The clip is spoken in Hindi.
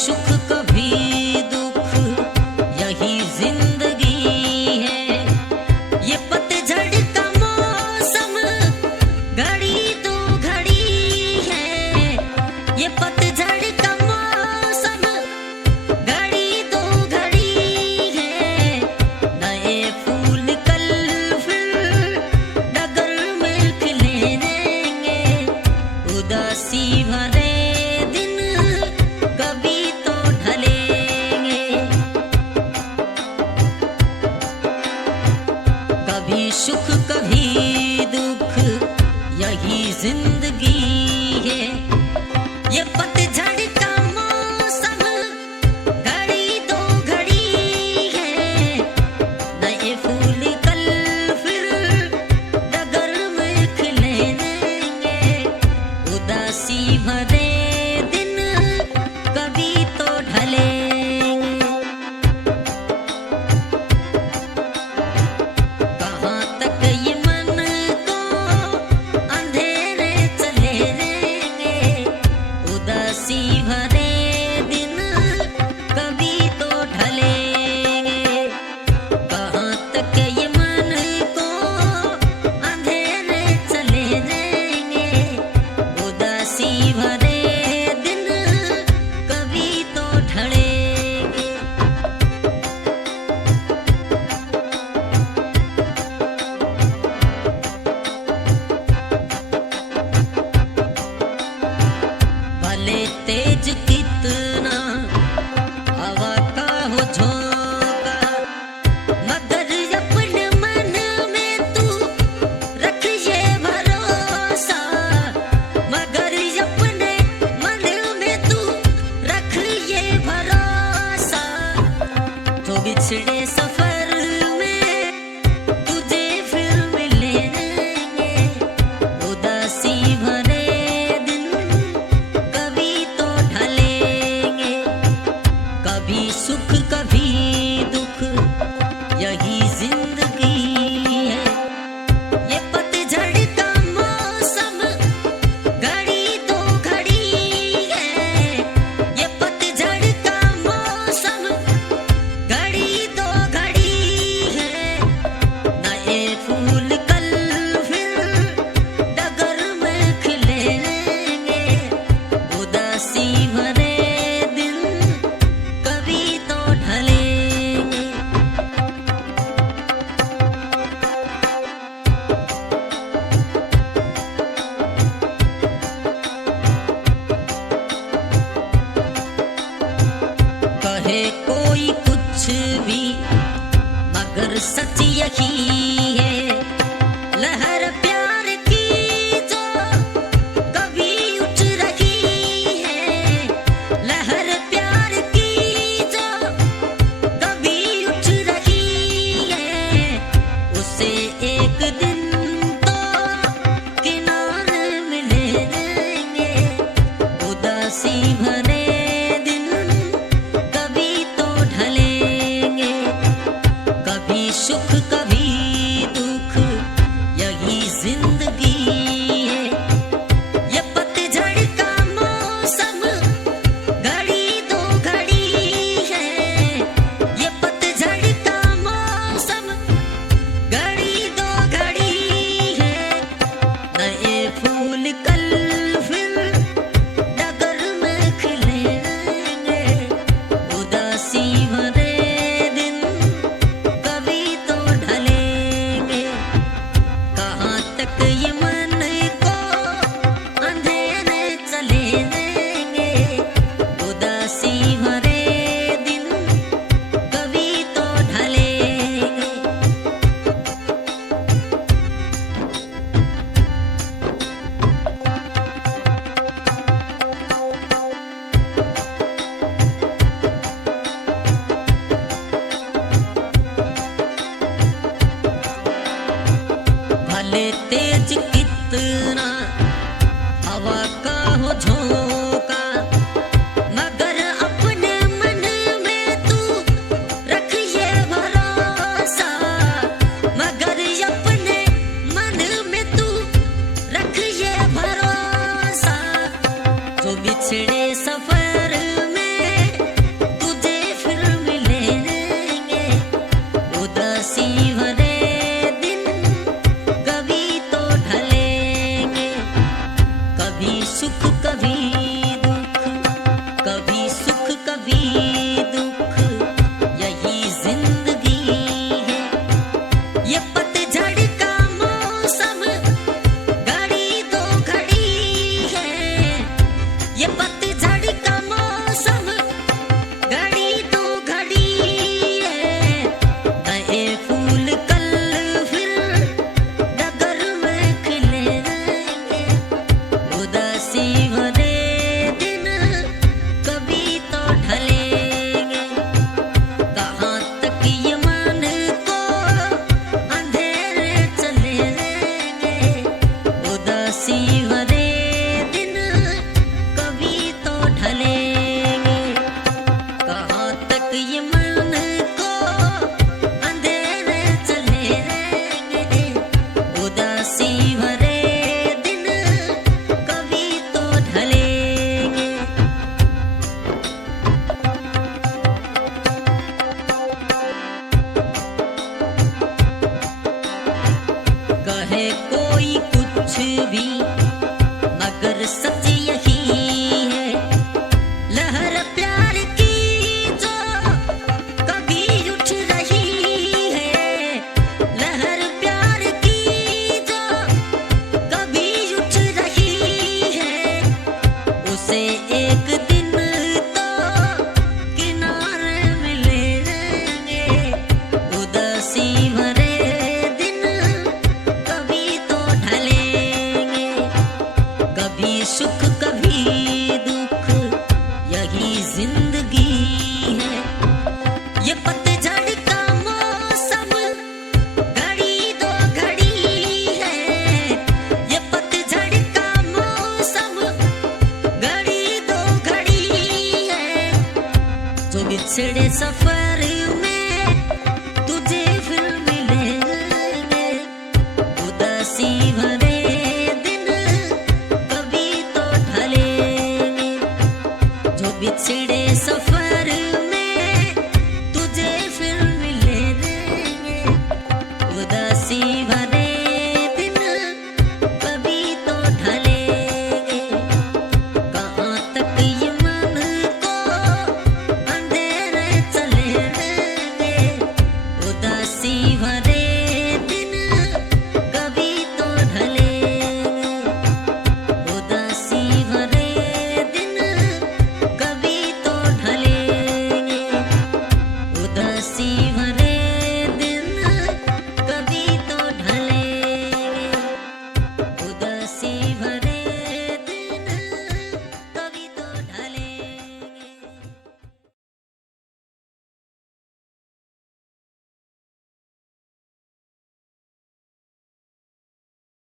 सुख कभी दुख, यही जिंदगी है। ये पतझड़ का मौसम घड़ी तो घड़ी है। ये पतझड़ का मौसम घड़ी तो घड़ी है। नए फूल कल फिर डगर में खिलेंगे। उदासी भरे सुख कभी दुख, यही जिंदगी है। ये पतझड़ का मौसम घड़ी तो घड़ी है। नए फूल कल फिर डगर में खिलेंगे। उदासी भरे दिन कभी तो ढलेंगे। तेज कितना हवा का हो झोंका, मगर अपने मन में तू रख ये भरोसा। मगर अपने मन में तू रख ये भरोसा। तो बिछड़े सफर में तुझे फिर मिलेंगे। उदासी भरे सुख कभी दुख, यही जिंदगी है। ये पतझड़ का मौसम घड़ी तो घड़ी है। ये पतझड़ का मौसम घड़ी तो घड़ी है। नए फूल कल फिर डगर में खिलेंगे। उदासी भरे कोई कुछ भी, मगर सच यही है। लहर प्यार की जो कभी उठ रही है। लहर प्यार की जो कभी उठ रही है। उसे एक दिन तो किनारे मिलेंगे। उदासी भरे सुख कभी उदासी भरे दिन कभी तो ढलेंगे। कहाँ तक ये मन को अंधेरे चले जाएंगे। उदासी भरे दिन कभी तो ढलेंगे। कहाँ तक ये मन को अंधेरे चले जाएंगे। उदासी भरे दिन कभी तो ढलेंगे। कहे कोई कुछ भी मगर सच यही है। लहर प्यार की जो कभी उठ रही है। लहर प्यार की जो कभी उठ रही है। उसे एक दिन तो किनारे मिले रहेंगे। उदासी भरे दिन कभी तो ढलेंगे। कभी सुख कभी दुख यही जिंदगी है। ये पतझड़ का मौसम घड़ी दो घड़ी है। ये पतझड़ का मौसम घड़ी दो घड़ी है। जो बिछड़े सफर में तुझे फिर मिलेंगे। उदासी भरे दिन कभी तो ढलेंगे। जो बिछड़े सफर में तुझे फिर मिलेंगे। उदासी भरे दिन कभी तो ढलेंगे। कहाँ तक ये मन को अंधेरे चले जाएंगे। उदासी भरे दिन कभी तो ढलेंगे। उदासी भरे दिन कभी तो ढलेंगे। उदासी भरे दिन कभी तो ढलेंगे। उदासी भरे